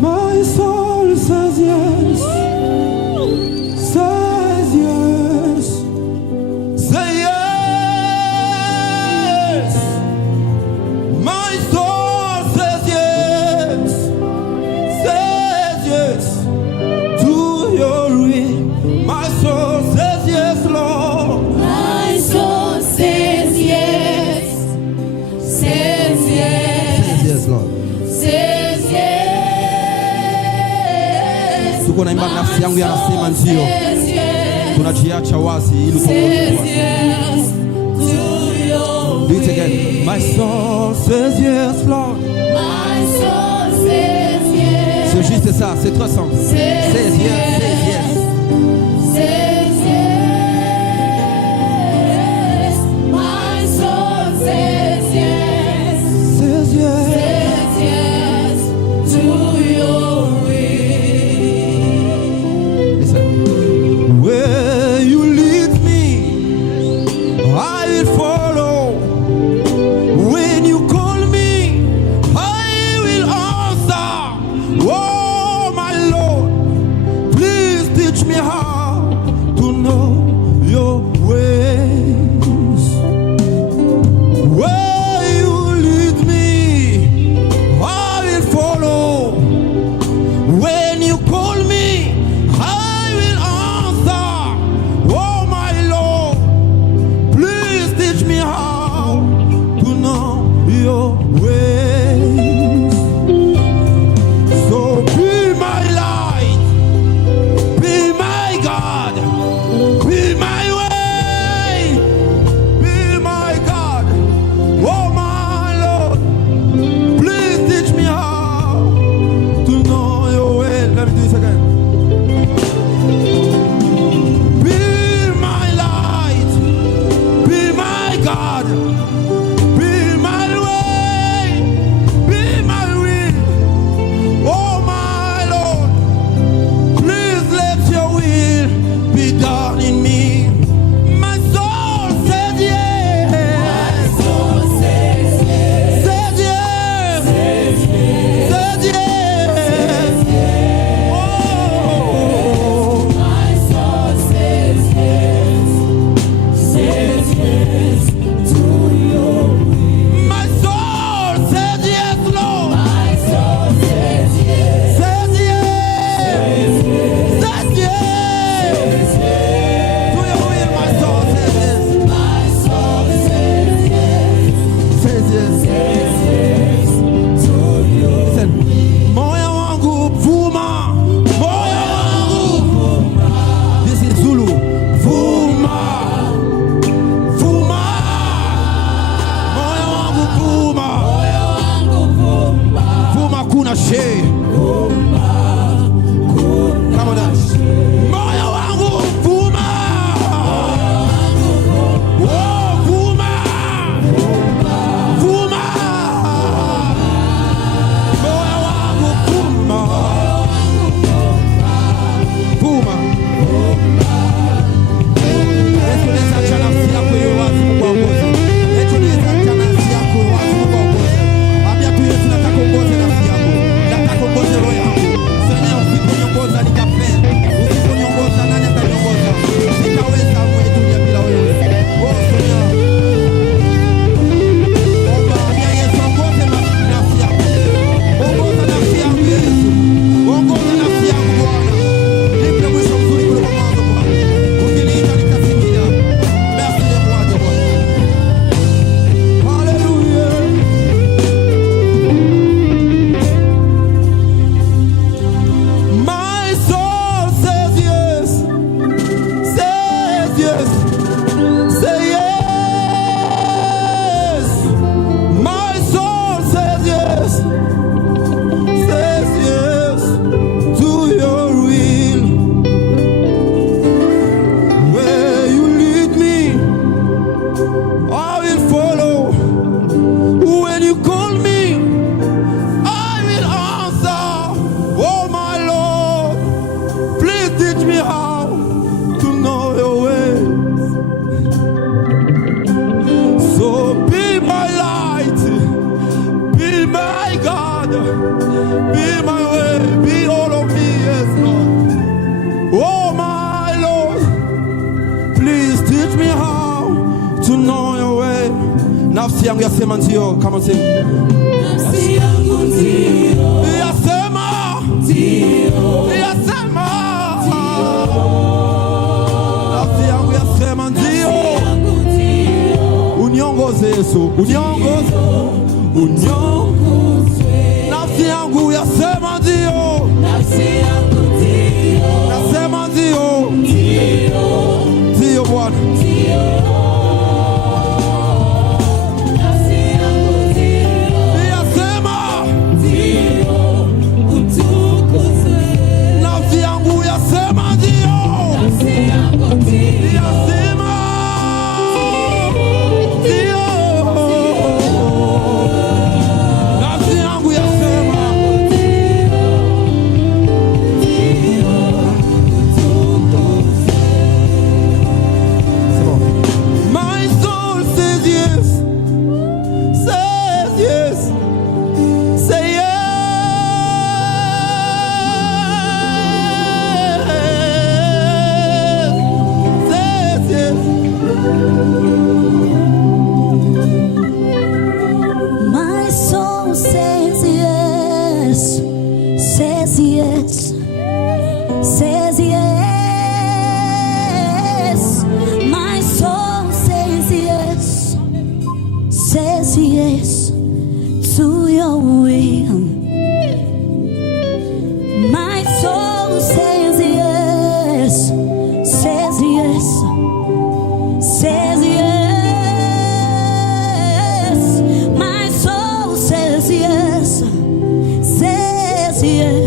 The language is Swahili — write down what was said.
My soul says yes. Says yes. Say yes. My soul says yes. Says yes to your will. My soul says yes, Lord. My soul says yes. Says yes. Says yes, Lord. Says yes. Tuko na imani, nafsi yangu yanasema ndio. Says yes. Tunajiacha wazi ili Says kuongoza. yes to your Do it again. My soul says yes, Lord. My soul says yes. C'est juste ça, c'est très simple. Says Says yes, says yes. Says yes. My soul says yes. Says yes. Says yes to your will. Listen. Where you lead me, I will follow. When you call me, I will answer. Oh, my Lord, please teach me how to know your ways. Where you lead me, I will follow. When you call me, I will answer. Oh, my Lord, please teach me how to know your ways. So be my light, be my God, be my way, be my God. Oh, my Lord, please teach me how to know your way. Let me do this again. Be my light, be my God, be my way, be my will. Oh, my Lord, please let your will be done in me. My soul said yes. My soul says yes. Said yes. Said yes. Oh. My soul says yes. Says yes to your will. My soul said yes, Lord. My soul says yes. Said yes. Said yes. To your will, my soul says yes. My soul says yes. Says yes. Says yes to your Listen. Moyo wangu vuma. Moyo wangu. This is Zulu. Vuma. Vuma. Moyo wangu vuma. Vuma kuna shade. Come on, dance. Moyo wangu vuma. Oh, vuma. Vuma. Moyo wangu vuma. Vuma. Yesu niacha nafsi yako iwe wazi kuongoza. Yesu niacha nafsi yako iwe wazi kuongoza. Ambia tu Yesu, nataka uongoze nafsi yako. Nataka Be my way, be all of me, yes, Lord. Oh, my Lord, please teach me how to know your way. Nafsi yangu yasema ndio, kama sema. Nafsi yangu ndio. Yasema. Ndio. Yasema. Nafsi yangu yasema ndio. Uniongoze Yesu, uniongoze. Nafsi yangu yasema ndio. Nafsi yangu ndio. Yasema ndio. Ndio. Ndio Bwana. Nafsi yangu ndio. Yasema. Ndio. Utukuzwe. Nafsi yangu yasema ndio. Nafsi yangu ndio. Yasema. Ndio. Nafsi yangu yasema. My soul says yes. Says yes. Say yes. Says yes. My soul says yes, says yes, says yes. My soul says yes, says yes to your will. My soul says yes, says yes, says yes. My soul says yes, says yes.